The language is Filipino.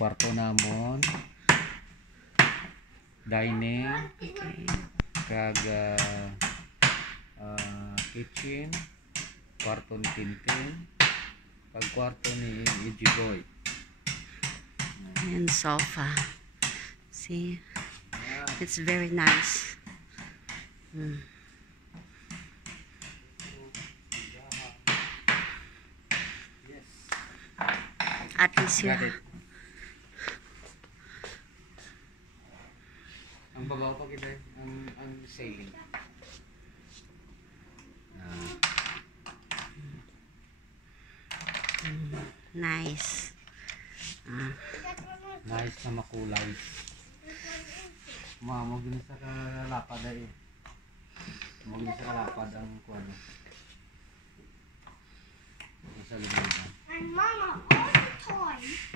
kwarto namon, dining, kag kitchen, kwarto ni Tintin, kag kwarto ni EG Boy. And sofa. See, it's very nice. At least you. Ang babaw pa kita, ang sailing. Nice. Nice na makulay. Mo gini sa kalapad ay. Mo gini sa kalapad ang kuano. Sa loob. And Mama, all the toys